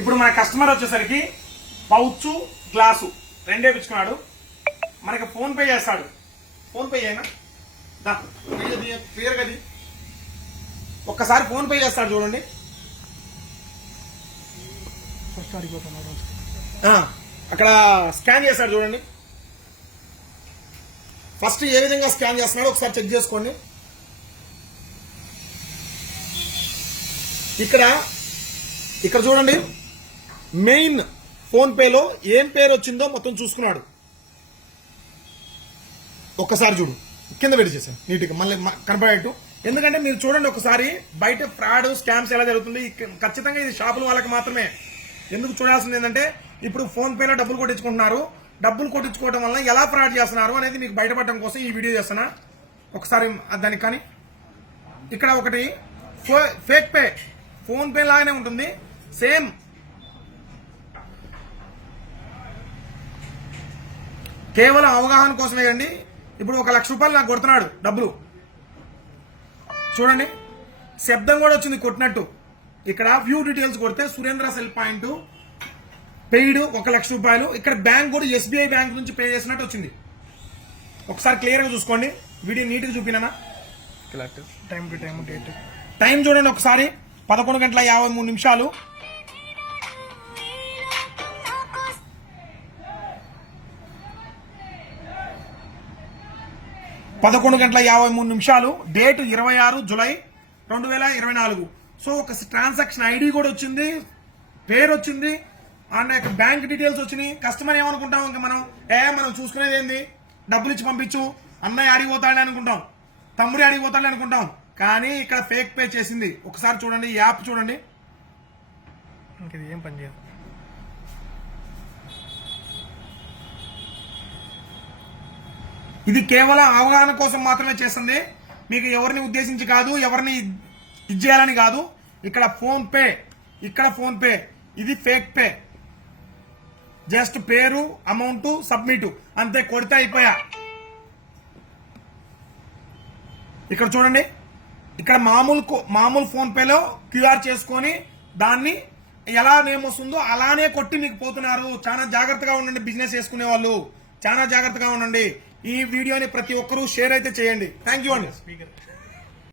ఇప్పుడు మన కస్టమర్ వచ్చేసరికి పౌచ్ గ్లాసు రెండే పిచ్చుకున్నాడు. మనకి ఫోన్ పే చేస్తాడు. ఫోన్ పే అయినా క్లియర్ గది ఒక్కసారి ఫోన్ పే చేస్తాడు చూడండి. అక్కడ స్కాన్ చేస్తాడు చూడండి. ఫస్ట్ ఏ విధంగా స్కాన్ చేస్తున్నాడో ఒకసారి చెక్ చేసుకోండి. ఇక్కడ చూడండి, మెయిన్ ఫోన్ పేలో ఏం పేరు వచ్చిందో మొత్తం చూసుకున్నాడు. ఒక్కసారి చూడు, కింద పెట్టి చేశాను నీట్గా మళ్ళీ కనపడేట్టు. ఎందుకంటే మీరు చూడండి ఒకసారి, బయట ఫ్రాడ్ స్కామ్స్ ఎలా జరుగుతుంది. ఖచ్చితంగా ఇది షాపుల వాళ్ళకి మాత్రమే. ఎందుకు చూడాల్సింది ఏంటంటే, ఇప్పుడు ఫోన్ పేలో డబ్బులు కొట్టించుకుంటున్నారు. డబ్బులు కొట్టించుకోవడం వల్ల ఎలా ఫ్రాడ్ చేస్తున్నారు అనేది మీకు బయటపడడం కోసం ఈ వీడియో చేస్తున్నా. ఒకసారి దానికి కానీ ఇక్కడ ఒకటి ఫేక్ పే, ఫోన్ పే లాగానే ఉంటుంది సేమ్. కేవలం అవగాహన కోసమే కండి. ఇప్పుడు 1 లక్ష రూపాయలు నాకు కొడుతున్నాడు డబ్బులు చూడండి, శబ్దం కూడా వచ్చింది కొట్టినట్టు. ఇక్కడ వ్యూ డీటెయిల్స్ కొడితే సురేంద్ర సెల్ పాయింట్ పెయిడ్ 1 లక్ష రూపాయలు. ఇక్కడ బ్యాంక్ కూడా ఎస్బీఐ బ్యాంక్ నుంచి పే చేసినట్టు వచ్చింది. ఒకసారి క్లియర్ గా చూసుకోండి. వీడియో నీట్ గా చూపినా, time to time date time చూడండి ఒకసారి. 11:53 11:53 డేట్ 26 జూలై 2024. సో ఒక ట్రాన్సాక్షన్ ఐడి కూడా వచ్చింది, పేరు వచ్చింది, అండ్ బ్యాంక్ డీటెయిల్స్ వచ్చినాయి. కస్టమర్ ఏమనుకుంటాం, ఇంకా మనం చూసుకునేది ఏంది, డబ్బులు ఇచ్చి పంపించు, అన్నయ్య అడిగిపోతాడని అనుకుంటాం, తమ్ముడి అడిగిపోతాడని అనుకుంటాం. కానీ ఇక్కడ ఫేక్ పే చేసింది. ఒకసారి చూడండి, యాప్ చూడండి. ఇంకది ఏం పని చేయదు. ఇది కేవలం అవగాహన కోసం మాత్రమే చేస్తుంది. మీకు ఎవరిని ఉద్దేశించి కాదు, ఎవరిని ఇచ్చేయాలని కాదు. ఇక్కడ ఫోన్ పే, ఇది ఫేక్ పే. జస్ట్ పేరు, అమౌంట్, సబ్మిట్ అంతే, కొడితే అయిపోయా. ఇక్కడ చూడండి, ఇక్కడ మామూలు ఫోన్ పేలో క్యూఆర్ చేసుకొని దాన్ని ఎలా నేమ్ వస్తుందో అలానే కొట్టి మీకు పోతున్నారు. చాలా జాగ్రత్తగా ఉండండి, బిజినెస్ చేసుకునే వాళ్ళు చాలా జాగ్రత్తగా ఉండండి. ఈ వీడియోని ప్రతి ఒక్కరూ షేర్ అయితే చేయండి. థ్యాంక్ యూ అండి.